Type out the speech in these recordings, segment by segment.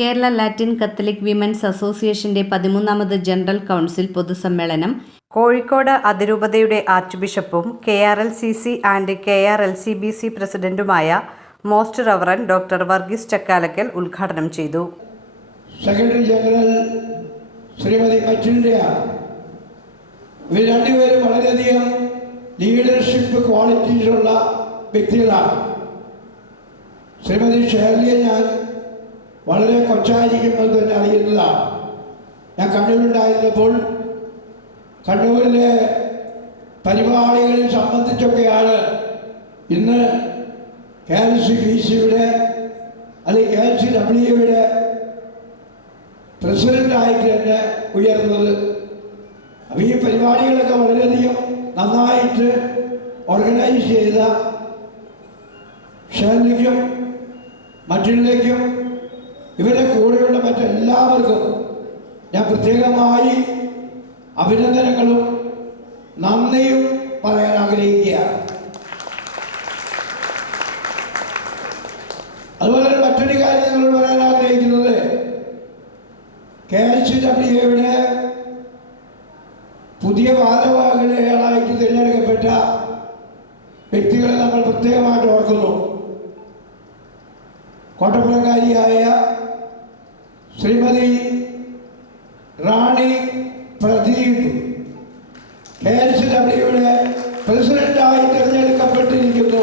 Kerala Latin Catholic women's അസോസിയേഷന്റെ 13ാമത് general council പൊതുസമ്മേളനം കോഴിക്കോട് അതിരൂപതയുടെ ആർച്ച് ബിഷപ്പും KRLCC ആൻഡ് KRLCBC പ്രസിഡന്റുമായ most reverend doctor Varghese Chakkalakkal ഉദ്ഘാടനം ചെയ്തു. സെക്രട്ടറി ജനറൽ ശ്രീമതി മറ്റിൽഡയാണ്. ഇവർ രണ്ടുപേരും വളരെയധികം ലീഡർഷിപ്പ് ക്വാളിറ്റീസുള്ള വ്യക്തികളാണ്. ശ്രീമതി ഷേർലിയെ ഞാൻ വളരെ കൊച്ചായിരിക്കുമ്പോൾ തന്നെ അറിയുന്നതാണ്. ഞാൻ കണ്ണൂരുണ്ടായിരുന്നപ്പോൾ കണ്ണൂരിലെ പരിപാടികളിൽ സംബന്ധിച്ചൊക്കെയാണ് ഇന്ന് KRLCBCയുടെ അല്ലെങ്കിൽ KRLCWയുടെ പ്രസിഡൻ്റായിട്ട് തന്നെ ഉയർന്നത്. അപ്പോൾ ഈ പരിപാടികളൊക്കെ വളരെയധികം നന്നായിട്ട് ഓർഗനൈസ് ചെയ്ത ഷേർലിക്കും മറ്റുള്ളേക്കും ഇവരുടെ കൂടെയുള്ള മറ്റെല്ലാവർക്കും ഞാൻ പ്രത്യേകമായി അഭിനന്ദനങ്ങളും നന്ദിയും പറയാൻ ആഗ്രഹിക്കുകയാണ്. അതുപോലെ മറ്റൊരു കാര്യം നിങ്ങൾ പറയാൻ ആഗ്രഹിക്കുന്നത്, KRLCWയുടെ പുതിയ ഭാരവാഹികളായിട്ട് തിരഞ്ഞെടുക്കപ്പെട്ട വ്യക്തികളെ നമ്മൾ പ്രത്യേകമായിട്ട് ഓർക്കുന്നു. കോട്ടപ്പുറംകാരിയായ ശ്രീമതി റാണി പ്രദീപ് KRLCWയുടെ പ്രസിഡന്റായി തിരഞ്ഞെടുക്കപ്പെട്ടിരിക്കുന്നു.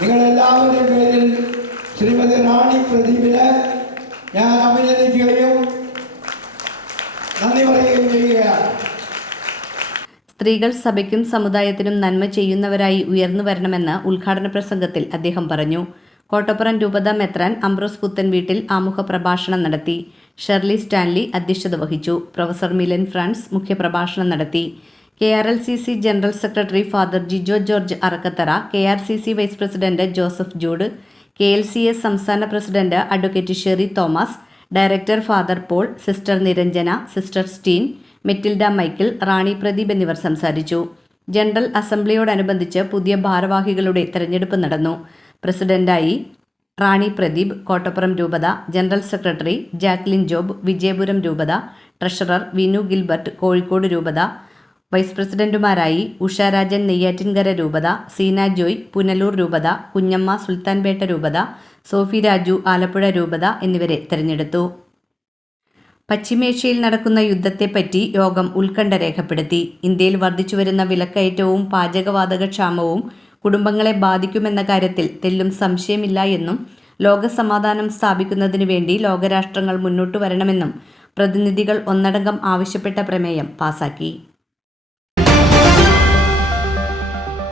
നിങ്ങളെല്ലാവരുടെയും പേരിൽ ശ്രീമതി റാണി പ്രദീപിനെ ഞാൻ അഭിനന്ദിക്കുകയും നന്ദി പറയുകയും ചെയ്യുകയാണ്. സ്ത്രീകൾ സഭയ്ക്കും സമുദായത്തിനും നന്മ ചെയ്യുന്നവരായി ഉയർന്നു വരണമെന്ന് ഉദ്ഘാടന പ്രസംഗത്തിൽ അദ്ദേഹം പറഞ്ഞു. കോട്ടപ്പുറം രൂപത മെത്രാൻ അംബ്രോസ് പുത്തൻവീട്ടിൽ ആമുഖ പ്രഭാഷണം നടത്തി. ഷെർലി സ്റ്റാൻലി അധ്യക്ഷത വഹിച്ചു. പ്രൊഫസർ മിലൻ ഫ്രാൻസ് മുഖ്യപ്രഭാഷണം നടത്തി. KRLCC general secretary father Jijo George Arakkathara, KRCC vice president Joseph Jude, KLCS സംസ്ഥാന president advocate Sherry Thomas, director father Paul, sister Niranjana, sister Steen, Matilda Michael, Rani Pradeep എന്നിവർ സംസാരിച്ചു. ജനറൽ അസംബ്ലിയോടനുബന്ധിച്ച് പുതിയ ഭാരവാഹികളുടെ തെരഞ്ഞെടുപ്പ് നടന്നു. പ്രസിഡന്റായി റാണി പ്രദീപ്, കോട്ടപ്പുറം രൂപത, general secretary Jacqueline job, Vijayapuram രൂപത, ട്രഷറർ വിനു ഗിൽബർട്ട്, കോഴിക്കോട് രൂപത, വൈസ് പ്രസിഡന്റുമാരായി ഉഷാരാജൻ നെയ്യാറ്റിൻകര രൂപത, സീന ജോയ് പുനലൂർ രൂപത, കുഞ്ഞമ്മ സുൽത്താൻപേട്ട രൂപത, സോഫി രാജു ആലപ്പുഴ രൂപത എന്നിവരെ തെരഞ്ഞെടുത്തു. പശ്ചിമേഷ്യയിൽ നടക്കുന്ന യുദ്ധത്തെപ്പറ്റി യോഗം ഉത്കണ്ഠ രേഖപ്പെടുത്തി. ഇന്ത്യയിൽ വർദ്ധിച്ചുവരുന്ന വിലക്കയറ്റവും പാചകവാതക ക്ഷാമവും കുടുംബങ്ങളെ ബാധിക്കുമെന്ന കാര്യത്തിൽ തെല്ലും സംശയമില്ല എന്നും ലോകസമാധാനം സ്ഥാപിക്കുന്നതിനു വേണ്ടി ലോകരാഷ്ട്രങ്ങൾ മുന്നോട്ടു വരണമെന്നും പ്രതിനിധികൾ ഒന്നടങ്കം ആവശ്യപ്പെട്ട പ്രമേയം പാസാക്കി.